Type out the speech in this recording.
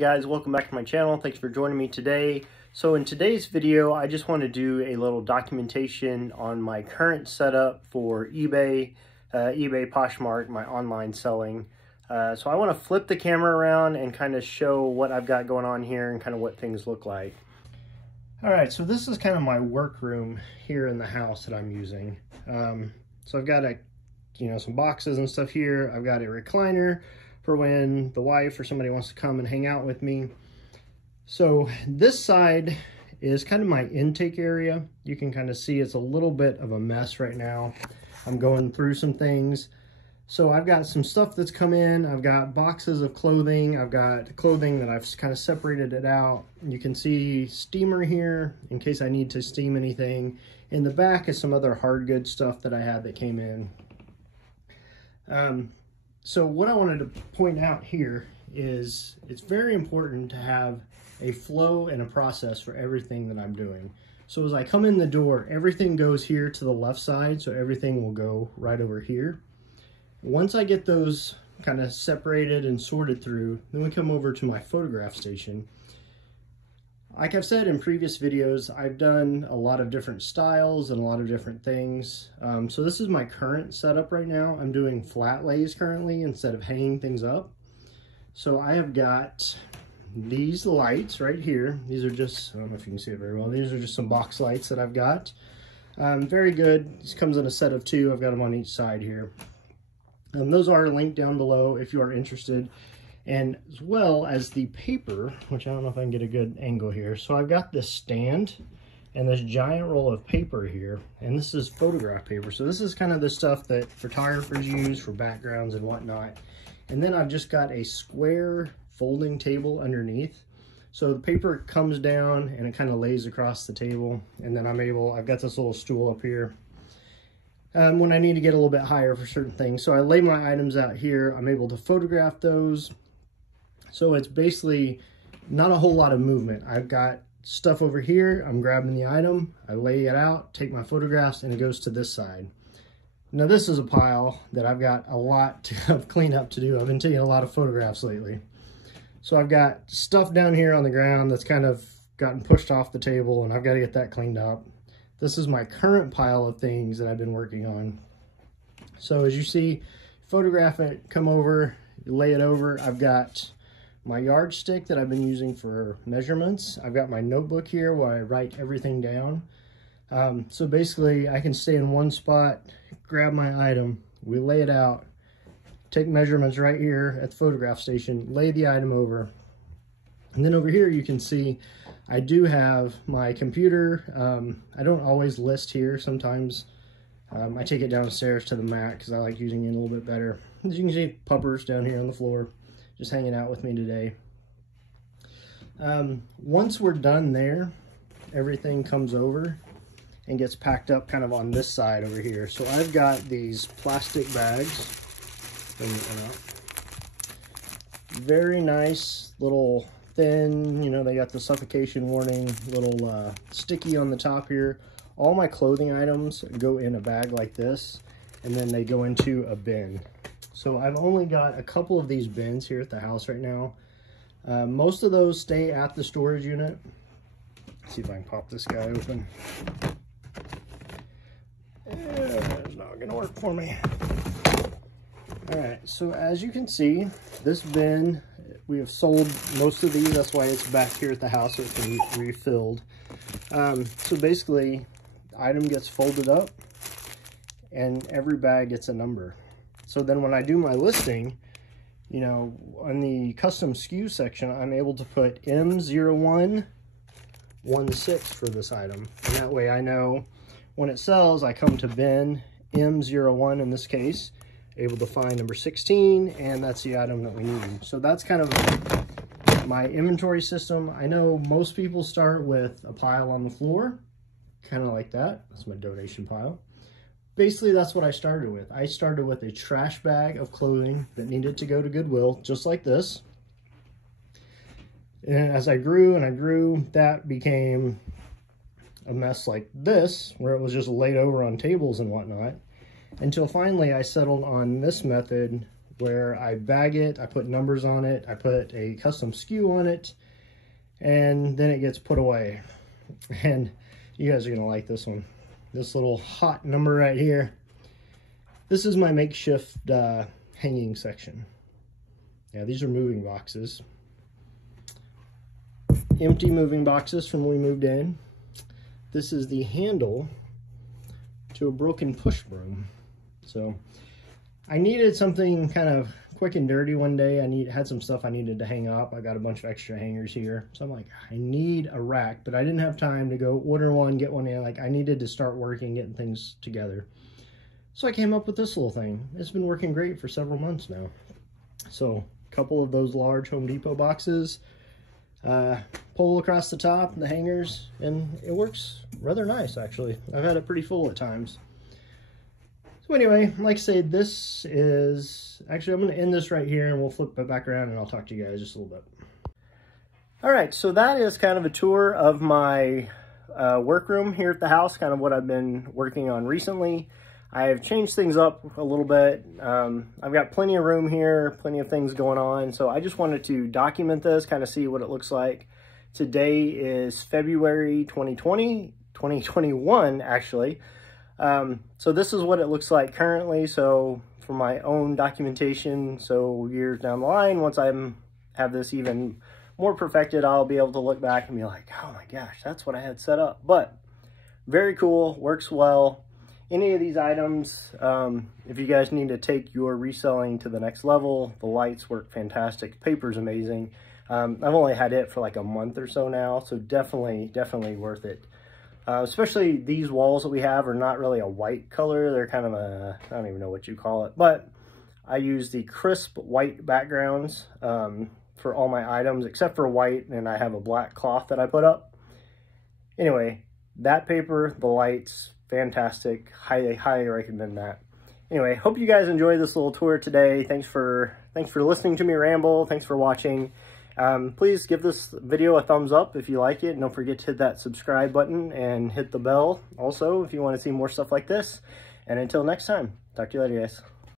guys, welcome back to my channel. Thanks for joining me today. So in today's video, I just want to do a little documentation on my current setup for eBay, Poshmark, my online selling. So I want to flip the camera around and kind of show what I've got going on here and kind of what things look like. All right, so this is kind of my workroom here in the house that I'm using. So I've got some boxes and stuff here. I've got a recliner for when the wife or somebody wants to come and hang out with me. So this side is kind of my intake area. You can kind of see it's a little bit of a mess right now. I'm going through some things. So I've got some stuff that's come in. I've got boxes of clothing. I've got clothing that I've kind of separated it out. You can see steamer here in case I need to steam anything. In the back is some other hard goods stuff that I had that came in. So what I wanted to point out here is it's very important to have a flow and a process for everything that I'm doing. So as I come in the door, everything goes here to the left side, so everything will go right over here. Once I get those kind of separated and sorted through, then we come over to my photograph station. Like I've said in previous videos, I've done a lot of different styles and a lot of different things. So this is my current setup right now. I'm doing flat lays currently instead of hanging things up. So I have got these lights right here. These are just, I don't know if you can see it very well. These are just some box lights that I've got. Very good. This comes in a set of 2. I've got them on each side here. Those are linked down below if you are interested. And as well as the paper, which I don't know if I can get a good angle here. So I've got this stand and this giant roll of paper here, and this is photograph paper. So this is kind of the stuff that photographers use for backgrounds and whatnot. And then I've just got a square folding table underneath. So the paper comes down and it kind of lays across the table. And then I've got this little stool up here. When I need to get a little bit higher for certain things. So I lay my items out here. I'm able to photograph those. So it's basically not a whole lot of movement. I've got stuff over here. I'm grabbing the item. I lay it out, take my photographs, and it goes to this side. Now this is a pile that I've got a lot of cleanup to do. I've been taking a lot of photographs lately. So I've got stuff down here on the ground that's kind of gotten pushed off the table, and I've got to get that cleaned up. This is my current pile of things that I've been working on. So as you see, photograph it, come over, lay it over. I've got my yardstick that I've been using for measurements. I've got my notebook here where I write everything down. So basically I can stay in one spot, grab my item, we lay it out, take measurements right here at the photograph station, lay the item over. And then over here you can see I do have my computer. I don't always list here. Sometimes I take it downstairs to the Mac because I like using it a little bit better. As you can see, puppers down here on the floor just hanging out with me today. Once we're done there, everything comes over and gets packed up kind of on this side over here. So I've got these plastic bags. Very nice little thin, they got the suffocation warning, little sticky on the top here. All my clothing items go in a bag like this, and then they go into a bin. So I've only got a couple of these bins here at the house right now. Most of those stay at the storage unit. Let's see if I can pop this guy open. It's not gonna work for me. All right, so as you can see, this bin, we have sold most of these. That's why it's back here at the house so it can be refilled. So basically, the item gets folded up and every bag gets a number. So then when I do my listing, on the custom SKU section, I'm able to put M0116 for this item. And that way I know when it sells, I come to bin M01 in this case, able to find number 16, and that's the item that we need. So that's kind of my inventory system. I know most people start with a pile on the floor, kind of like that. That's my donation pile. Basically, that's what I started with. I started with a trash bag of clothing that needed to go to Goodwill, just like this. And as I grew and I grew, that became a mess like this, where it was just laid over on tables and whatnot, until finally I settled on this method where I bag it, I put numbers on it, I put a custom SKU on it, and then it gets put away. And you guys are gonna like this one. This little hot number right here. This is my makeshift hanging section. Yeah, these are moving boxes. Empty moving boxes from when we moved in. This is the handle to a broken push broom. So I needed something kind of quick and dirty one day. Had some stuff I needed to hang up. I got a bunch of extra hangers here. So I'm like, I need a rack, but I didn't have time to go order one, get one in. Like, I needed to start working, getting things together. So I came up with this little thing. It's been working great for several months now. So a couple of those large Home Depot boxes, pull across the top, the hangers, and it works rather nice, actually. I've had it pretty full at times. So anyway, like I said, this is, actually I'm going to end this right here and we'll flip it back around and I'll talk to you guys just a little bit. All right, so that is kind of a tour of my workroom here at the house, kind of what I've been working on recently. I've changed things up a little bit. I've got plenty of room here, plenty of things going on. So I just wanted to document this, kind of see what it looks like. Today is February 2021, actually. So this is what it looks like currently. So for my own documentation, so years down the line, once I have this even more perfected, I'll be able to look back and be like, oh my gosh, that's what I had set up. But very cool, works well. Any of these items, if you guys need to take your reselling to the next level, the lights work fantastic. Paper's amazing. I've only had it for like a month or so now, so definitely worth it. Especially these walls that we have are not really a white color. They're kind of a, I don't even know what you call it, but I use the crisp white backgrounds for all my items, except for white, and I have a black cloth that I put up. Anyway, that paper, the lights, fantastic. Highly recommend that. Anyway, hope you guys enjoyed this little tour today. Thanks for listening to me ramble. Thanks for watching. Please give this video a thumbs up if you like it. And don't forget to hit that subscribe button and hit the bell also if you want to see more stuff like this. And until next time, talk to you later, guys.